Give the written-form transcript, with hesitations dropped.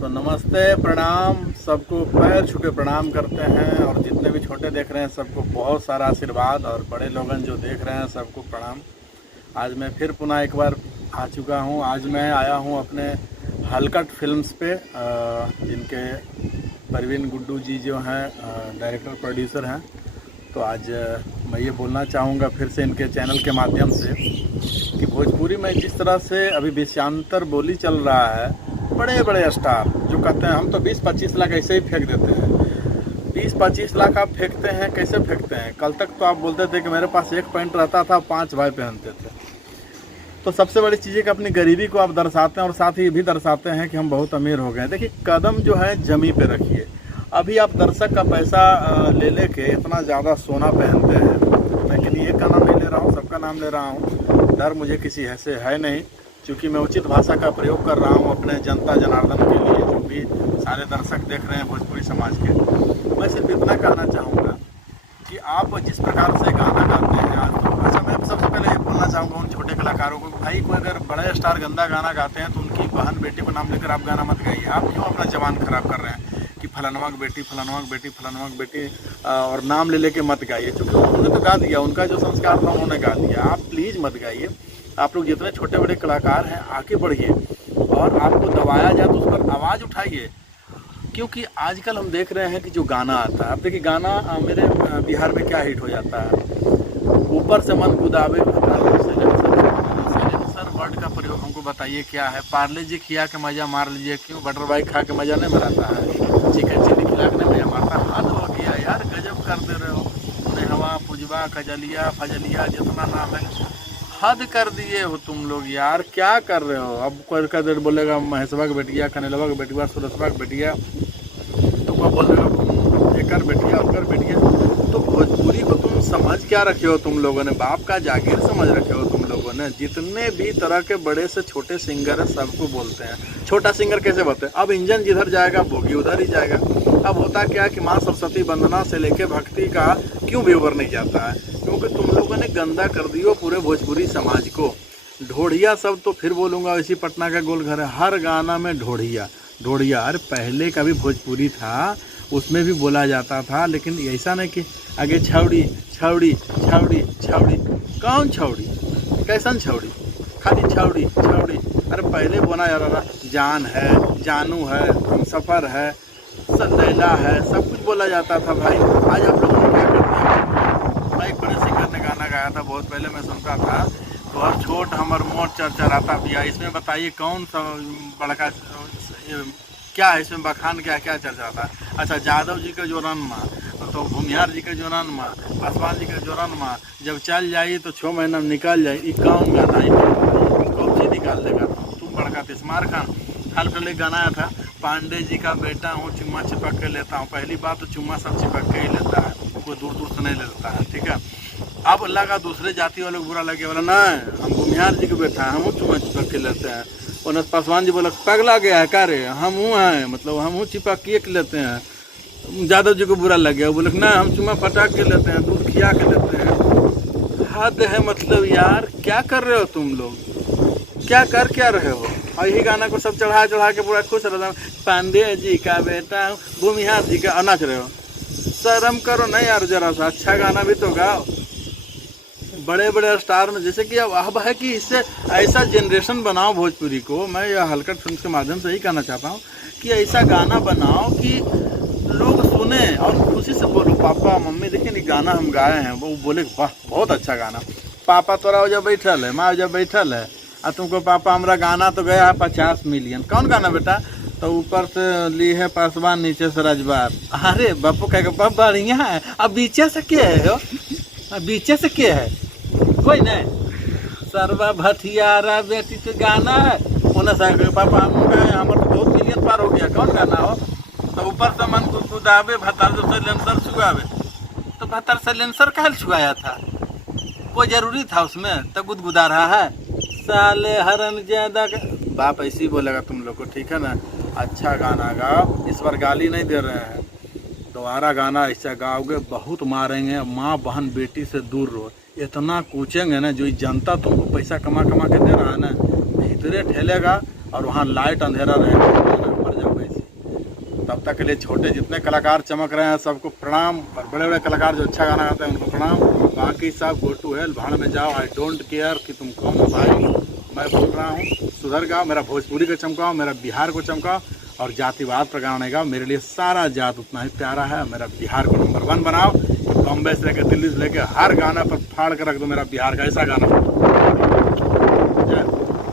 तो नमस्ते, प्रणाम सबको, पैर छू के प्रणाम करते हैं। और जितने भी छोटे देख रहे हैं सबको बहुत सारा आशीर्वाद, और बड़े लोगन जो देख रहे हैं सबको प्रणाम। आज मैं फिर पुनः एक बार आ चुका हूँ। आज मैं आया हूँ अपने हलकट फिल्म्स पे, जिनके परवीन गुड्डू जी जो हैं डायरेक्टर प्रोड्यूसर हैं। तो आज मैं ये बोलना चाहूँगा फिर से इनके चैनल के माध्यम से कि भोजपुरी में जिस तरह से अभी विषयांतर बोली चल रहा है, बड़े बड़े स्टार जो कहते हैं हम तो 20-25 लाख ऐसे ही फेंक देते हैं। 20-25 लाख आप फेंकते हैं, कैसे फेंकते हैं? कल तक तो आप बोलते थे कि मेरे पास एक पैंट रहता था, 5 भाई पहनते थे। तो सबसे बड़ी चीज़ है कि अपनी गरीबी को आप दर्शाते हैं और साथ ही भी दर्शाते हैं कि हम बहुत अमीर हो गए। देखिए, कदम जो है जमी पे रखिए। अभी आप दर्शक का पैसा ले के इतना ज़्यादा सोना पहनते हैं। मैं किसी एक का नाम नहीं ले रहा हूँ, सबका नाम ले रहा हूँ। डर मुझे किसी ऐसे है नहीं, क्योंकि मैं उचित भाषा का प्रयोग कर रहा हूँ अपने जनता जनार्दन के लिए, जो भी सारे दर्शक देख रहे हैं भोजपुरी समाज के। मैं सिर्फ इतना कहना चाहूँगा कि आप जिस प्रकार से गाना गाते हैं आज, तो अच्छा मैं सबसे पहले बोलना चाहूँगा उन छोटे कलाकारों को, भाई कोई अगर बड़े स्टार गंदा गाना गाते हैं तो उनकी बहन बेटी को नाम लेकर आप गाना मत गाइए। आप क्यों अपना जवान खराब कर रहे हैं कि फलानवा की बेटी, फलानवा की बेटी, फलानवा की बेटी, और नाम ले लेके मत गाइए। क्योंकि उन्होंने तो गा दिया, उनका जो संस्कार था उन्होंने गा दिया। आप प्लीज़ मत गाइए। आप लोग जितने छोटे बड़े कलाकार हैं आगे बढ़िए, और आपको दबाया जाए तो उस पर आवाज़ उठाइए। क्योंकि आजकल हम देख रहे हैं कि जो गाना आता है, अब देखिए गाना मेरे बिहार में क्या हिट हो जाता है, ऊपर से मन गुदावे सर वर्ड का प्रयोग हमको बताइए क्या है। पार्ले जी खिया के मज़ा मार लीजिए, क्यों बटर बाइक खा के मज़ा नहीं मराता है, चिकन चिली खिला के नहीं मज़ा मारता। हद हो गया यार, गजब कर दे रहे हो। नेहवा, पुजवा, कजलिया, फजलिया, जितना नाम है हद कर दिए हो तुम लोग यार। क्या कर रहे हो? अब कोई का देर बोलेगा महेशवा की बेटिया, कनेलवा की बेटिया, सुरसवा की बेटिया, तो क्या बोलेगा एकर बेटिया, ओकर बेटिया। तो भोजपुरी को तुम समझ क्या रखे हो तुम लोगों ने? बाप का जागीर समझ रखे हो तुम लोगों ने। जितने भी तरह के बड़े से छोटे सिंगर हैं सबको बोलते हैं छोटा सिंगर। कैसे बोलते हैं? अब इंजन जिधर जाएगा बोगी उधर ही जाएगा। अब होता क्या है कि माँ सरस्वती वंदना से लेके भक्ति का क्यों भी उभर नहीं जाता है? क्योंकि तुम लोगों ने गंदा कर दियो पूरे भोजपुरी समाज को। ढोढ़िया सब तो फिर बोलूँगा, इसी पटना का गोलघर है, हर गाना में ढोढ़िया ढोढ़िया। अरे पहले का भी भोजपुरी था, उसमें भी बोला जाता था, लेकिन ऐसा नहीं कि आगे छौड़ी छौड़ी छौड़ी छौड़ी। कौन छौड़ी? कैसन छौड़ी? खाली छौड़ी छौड़ी। अरे पहले बोला जा रहा जान है, जानू है, हमसफ़र है, लैला है, सब कुछ बोला जाता था भाई। आज आप लोगों ने क्या कर दिया? एक बड़े सिंगर ने गाना गाया था, बहुत पहले मैं सुनता था, तो अब छोट हमर मोट चरचराता पिया। इसमें बताइए कौन सा बड़का क्या है इसमें बखान, क्या क्या चरचराता है? अच्छा, यादव जी का जो रनमा, तो भूमिहार जी का जो रनमा, पासवान जी का जो रनमा, जब चल जाइए तो 6 महीना में निकल जाए। ये कौन गाना है? कौन सी निकाल देगा तुम बड़का तिस्मार खान? हाल पहले गाना आया था, पांडे जी का बेटा हूँ, चुम्मा चिपक के लेता हूँ। पहली बात तो चुम्मा सब चिपक के ही लेता है, कोई दूर दूर से नहीं लेता है, ठीक है। अब अल्लाह का दूसरे जाति वालों को बुरा लगे, बोला नहीं हम भूमिहार जी के बेटा हैं, हम चुम्मा चिपक के लेते हैं। और पासवान जी बोला पगला गया है का रे, हम हूँ हैं, मतलब हम हूँ चिपक के लेते हैं। यादव जी को बुरा लग गया, बोले ना हम चुम्मा फटाक के लेते हैं, दूध खिया के लेते हैं। हद है मतलब यार, क्या कर रहे हो तुम लोग? क्या रहे हो? और यही गाना को सब चढ़ा चढ़ा के पूरा खुश रहता है, पांडे जी का बेटा, भूमिहार जी का, नाच रहे हो। शर्म करो नहीं यार जरा सा, अच्छा गाना भी तो गाओ। बड़े बड़े स्टार में जैसे कि अब है कि इससे ऐसा जनरेशन बनाओ भोजपुरी को। मैं यह हलकट फिल्म के माध्यम से ही कहना चाहता हूँ कि ऐसा गाना बनाओ कि लोग सुने और खुशी से बोलो पापा मम्मी देखिए नहीं गाना हम गाए हैं, वो बोले वाह बहुत अच्छा गाना। पापा तोरा जब बैठल है, माँ जब बैठल है, और तुमको पापा हमारा गाना तो गया है 50 मिलियन। कौन गाना बेटा? तो ऊपर से ली है पासवान, नीचे से रजवार। अरे बापू कहेगा बाप बढ़िया है। अब बीचे से क्या है हो? बीचे से क्या है? कोई नहीं। सर्वा भटियारा बेटी तो गाना है, उन्हें से पापा हम गए, हमारे तो बहुत मिलियन पार हो गया। कौन गाना हो? तो ऊपर से मन गुदावे, भतर से लेंसर छुआवे। तो भतर से लेंसर कहाँ छुआया था? कोई जरूरी था उसमें? तो गुदगुदा रहा है साले हरन ज्यादा। बाप ऐसे ही बोलेगा तुम लोग को, ठीक है ना। अच्छा गाना गाओ, इस बार गाली नहीं दे रहे हैं। दोबारा गाना ऐसा गाओगे बहुत मारेंगे। माँ बहन बेटी से दूर रहो, इतना कूचेंगे ना, जो जनता तुमको पैसा कमा कमा के दे रहा है ना, भीतरे ठेलेगा और वहाँ लाइट अंधेरा रहेगा, मर जाओगे। तब तक के लिए छोटे जितने कलाकार चमक रहे हैं सबको प्रणाम, और बड़े बड़े कलाकार जो अच्छा गाना गाते हैं उनको प्रणाम। बाकी सब गो टू हेल, भाड़ में जाओ, आई डोंट केयर कि तुम कौन हो भाई। मैं बोल रहा हूँ सुधर गाओ, मेरा भोजपुरी को चमकाओ, मेरा बिहार को चमकाओ, और जातिवाद पर गाना नहीं गाओ। मेरे लिए सारा जात उतना ही प्यारा है। मेरा बिहार को नंबर 1 बनाओ, बॉम्बे से लेकर दिल्ली से लेकर हर गाना पर फाड़ कर रख दो मेरा बिहार का, ऐसा गाना।